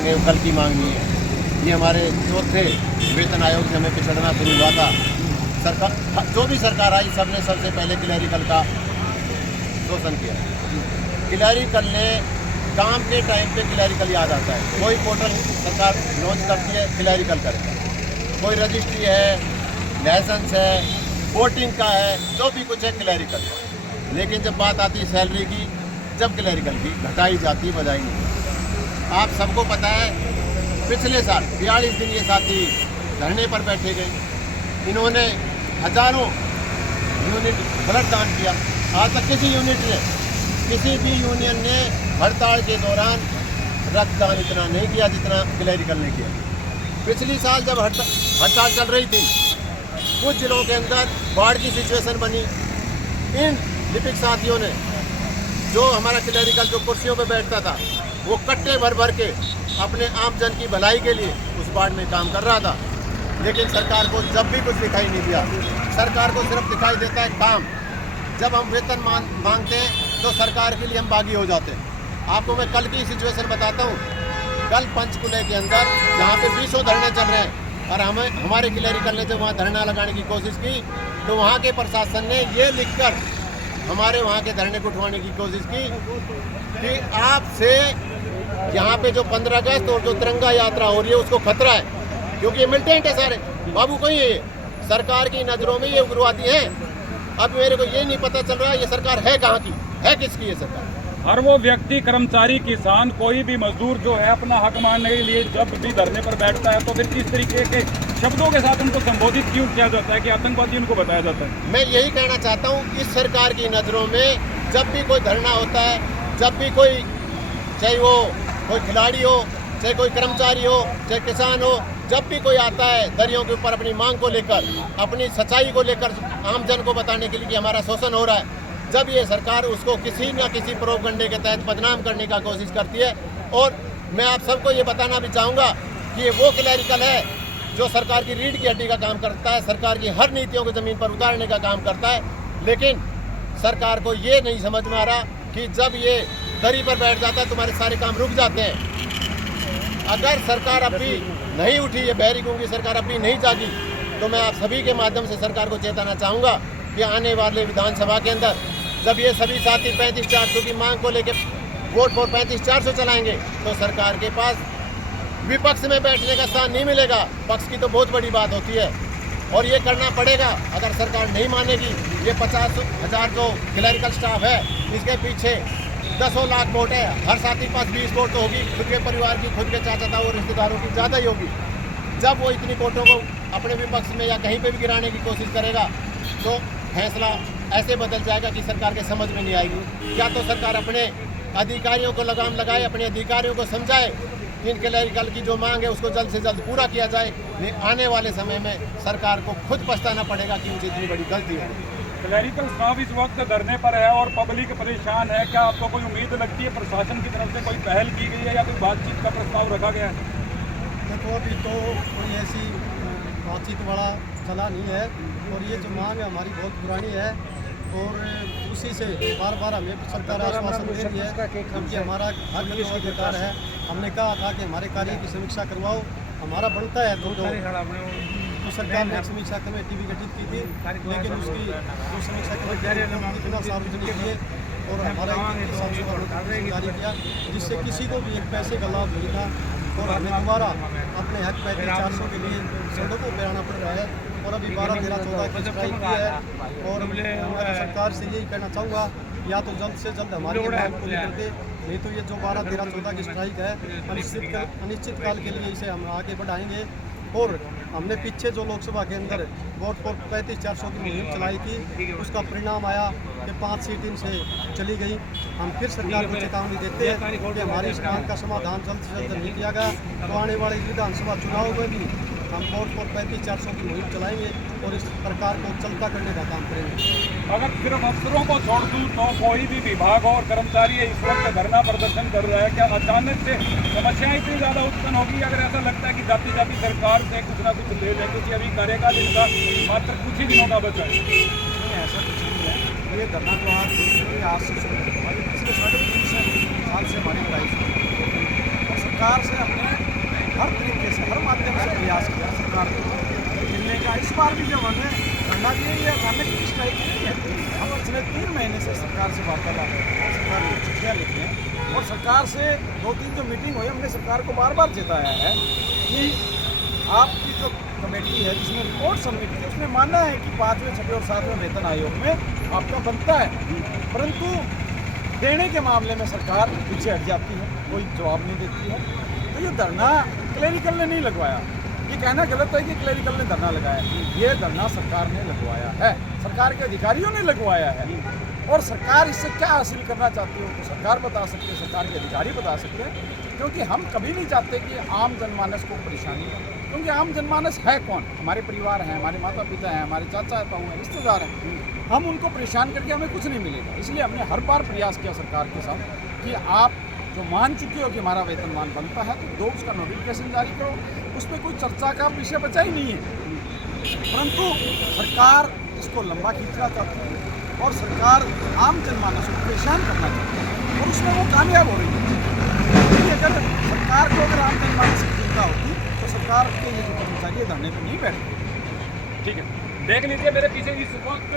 मांगे कल की मांग नहीं है। ये हमारे चौथे वेतन आयोग से हमें पिछड़ना शुरू हुआ था। सरकार जो भी सरकार आई सबने सबसे पहले क्लैरिकल का शोषण किया। क्लैरिकल ने काम के टाइम पे क्लैरिकल याद आता है। कोई पोर्टल सरकार लॉन्च करती है क्लैरिकल करेगा, कोई रजिस्ट्री है, लाइसेंस है, वोटिंग का है, जो भी कुछ है क्लैरिकल। लेकिन जब बात आती है सैलरी की, जब क्लैरिकल की घटाई जाती बधाई नहीं। आप सबको पता है पिछले साल 42 दिन ये साथी धरने पर बैठे गए। इन्होंने हजारों यूनिट ब्लड दान किया। आज तक किसी भी यूनियन ने हड़ताल के दौरान रक्तदान इतना नहीं किया जितना क्लैरिकल ने किया। पिछली साल जब हड़ताल चल रही थी, कुछ जिलों के अंदर बाढ़ की सिचुएशन बनी। इन लिपिक साथियों ने, जो हमारा क्लैरिकल जो कुर्सियों पे बैठता था, वो कट्टे भर भर के अपने आम जन की भलाई के लिए उस बाढ़ में काम कर रहा था। लेकिन सरकार को जब भी कुछ दिखाई नहीं दिया। सरकार को सिर्फ दिखाई देता है काम। जब हम वेतन मांगते हैं तो सरकार के लिए हम बागी हो जाते हैं। आपको मैं कल की सिचुएशन बताता हूँ। कल पंचकुले के अंदर जहाँ पे 20 धरने चल रहे हैं और हमारे क्लैरिकल ने जब वहाँ धरना लगाने की कोशिश की तो वहाँ के प्रशासन ने ये लिखकर हमारे वहाँ के धरने को उठवाने की कोशिश की कि आपसे यहाँ पे जो 15 अगस्त और जो तिरंगा यात्रा हो रही है उसको खतरा है, क्योंकि ये मिलिटेंट है सारे। बाबू कोई है ये, सरकार की नज़रों में ये उग्रवादी हैं। अब मेरे को ये नहीं पता चल रहा है ये सरकार है कहाँ की, है किसकी ये सरकार। हर वो व्यक्ति, कर्मचारी, किसान, कोई भी मजदूर जो है अपना हक मांगने के लिए जब भी धरने पर बैठता है तो फिर किस तरीके के शब्दों के साथ उनको संबोधित क्यों किया जाता है कि आतंकवादी उनको बताया जाता है। मैं यही कहना चाहता हूँ, इस सरकार की नज़रों में जब भी कोई धरना होता है, जब भी कोई, चाहे वो कोई खिलाड़ी हो, चाहे कोई कर्मचारी हो, चाहे किसान हो, जब भी कोई आता है दरियों के ऊपर अपनी मांग को लेकर, अपनी सच्चाई को लेकर आम जन को बताने के लिए कि हमारा शोषण हो रहा है, जब ये सरकार उसको किसी न किसी प्रोपगंडे के तहत बदनाम करने का कोशिश करती है। और मैं आप सबको ये बताना भी चाहूँगा कि ये वो क्लैरिकल है जो सरकार की रीढ़ की हड्डी का काम करता है, सरकार की हर नीतियों को ज़मीन पर उतारने का काम करता है। लेकिन सरकार को ये नहीं समझ में आ रहा कि जब ये दरी पर बैठ जाता है तुम्हारे सारे काम रुक जाते हैं। अगर सरकार अब भी नहीं उठी, ये बहरी गूंगी सरकार अब भी नहीं जागी, तो मैं आप सभी के माध्यम से सरकार को चेताना चाहूँगा कि आने वाले विधानसभा के अंदर जब ये सभी साथी 35-400 की मांग को लेकर वोट फॉर 35-400 चलाएंगे तो सरकार के पास विपक्ष में बैठने का स्थान नहीं मिलेगा। पक्ष की तो बहुत बड़ी बात होती है और ये करना पड़ेगा। अगर सरकार नहीं मानेगी, ये 50,000 जो क्लैरिकल स्टाफ है इसके पीछे 10 लाख वोट है, हर साथी के पास 20 वोट तो होगी, खुद के परिवार की, खुद के चाचा और रिश्तेदारों की ज़्यादा ही होगी। जब वो इतनी वोटों को अपने विपक्ष में या कहीं पे भी गिराने की कोशिश करेगा तो फैसला ऐसे बदल जाएगा कि सरकार के समझ में नहीं आएगी। या तो सरकार अपने अधिकारियों को लगाम लगाए, अपने अधिकारियों को समझाए कि इन क्लैरिकल की जो मांग है उसको जल्द से जल्द पूरा किया जाए। नहीं आने वाले समय में सरकार को खुद पछताना पड़ेगा कि उनसे इतनी बड़ी गलती है। क्लैरिकल स्टाफ इस वक्त धरने पर है और पब्लिक परेशान है। क्या आपको कोई उम्मीद लगती है प्रशासन की तरफ से कोई पहल की गई है या कोई बातचीत का प्रस्ताव रखा गया है? देखो अभी तो कोई ऐसी बातचीत वाला चला नहीं है और ये जो मांग है हमारी बहुत पुरानी है और उसी से बार बार हमें सरकार आश्वासन दे रही है क्योंकि हमारा हक अधिकार है। हमने कहा था कि हमारे कार्य की समीक्षा करवाओ, हमारा बनता है तो सरकार ने एक समीक्षा कमेटी भी गठित की थी, लेकिन उसकी जो समीक्षा कमेटी बिना सार्वजनिक किए और हमारा जारी किया जिससे किसी को भी एक पैसे का लाभ नहीं था और हमें दोबारा अपने हक 35-400 के लिए सड़कों पर आना पड़ रहा है। और अभी 12-13-14 की स्ट्राइक की है और मैं तो सरकार से यही कहना चाहूँगा या तो जल्द से जल्द हमारी मांग पूरी कर दे, नहीं तो ये जो 12-13-14 की स्ट्राइक है अनिश्चित काल के लिए इसे हम आगे बढ़ाएंगे। और हमने पीछे जो लोकसभा के अंदर वोट फॉर 35-400 की मुहिम चलाई थी उसका परिणाम आया कि 5 सीट इनसे चली गई। हम फिर सरकार को चेतावनी देते हैं कि हमारी इस मांग का समाधान जल्द से जल्द नहीं किया गया तो आने वाले विधानसभा चुनाव में भी हम वोट फॉर 35-400 की मुहिम चलाएंगे और इस सरकार को चलता करने का काम करेंगे। अगर सिर्फ अफसरों को छोड़ दूँ तो कोई भी विभाग और कर्मचारी इस वक्त धरना प्रदर्शन कर रहा है, क्या अचानक से समस्याएं इतनी ज़्यादा उत्पन्न होगी? अगर ऐसा लगता है कि जाती जाती सरकार से कुछ ना कुछ ले लें, क्योंकि अभी कार्यकाल इनका मात्र कुछ ही दिनों का बचा है। ऐसा कुछ नहीं है, ये धरना तो आज से शुरू हुआ, पिछले 3.5 साल से हमारी लड़ाई और सरकार से अपने सरकार को मिलने का। इस बार भी जब हमने धरना दिया, ये अचानक की स्ट्राइक नहीं है। हम पिछले 3 महीने से सरकार से वार्तालाप कर रहे हैं, सरकार को चिट्ठियाँ लिखी हैं और सरकार से 2-3 जो मीटिंग हुई, हमने सरकार को बार बार चेताया है कि आपकी जो कमेटी है जिसने रिपोर्ट सबमिट की, उसने माना है कि 5वें, 6वें और 7वें वेतन आयोग में आपका बनता है, परंतु देने के मामले में सरकार पीछे हट जाती है, कोई जवाब नहीं देती है। तो ये धरना क्लेरिकल ने नहीं लगवाया, ये कहना गलत है कि क्लेरिकल ने धरना लगाया। ये धरना सरकार ने लगवाया है, सरकार के अधिकारियों ने लगवाया है। और सरकार इससे क्या हासिल करना चाहती है तो सरकार बता सकते हैं, सरकार के अधिकारी बता सकते हैं, क्योंकि हम कभी नहीं चाहते कि आम जनमानस को परेशानी हो, क्योंकि आम जनमानस है कौन? हमारे परिवार हैं, हमारे माता पिता हैं, हमारे चाचा ताऊ हैं, रिश्तेदार हैं। हम उनको परेशान करके हमें कुछ नहीं मिलेगा। इसलिए हमने हर बार प्रयास किया सरकार के साथ कि आप जो मान चुके हो कि हमारा वेतनमान बनता है, तो 2 उसका नोटिफिकेशन जारी करो, उसमें कोई चर्चा का विषय बचा ही नहीं है। परंतु सरकार इसको लंबा खींचना चाहती है और सरकार आम जनमानस को परेशान करना चाहती है और उसमें वो कामयाब हो रही है। क्योंकि अगर सरकार को अगर आम जनमानस की चिंता होती तो सरकार के ये जो कर्मचारी धरने पर नहीं बैठते। ठीक है, देख लीजिए मेरे पीछे इस वक्त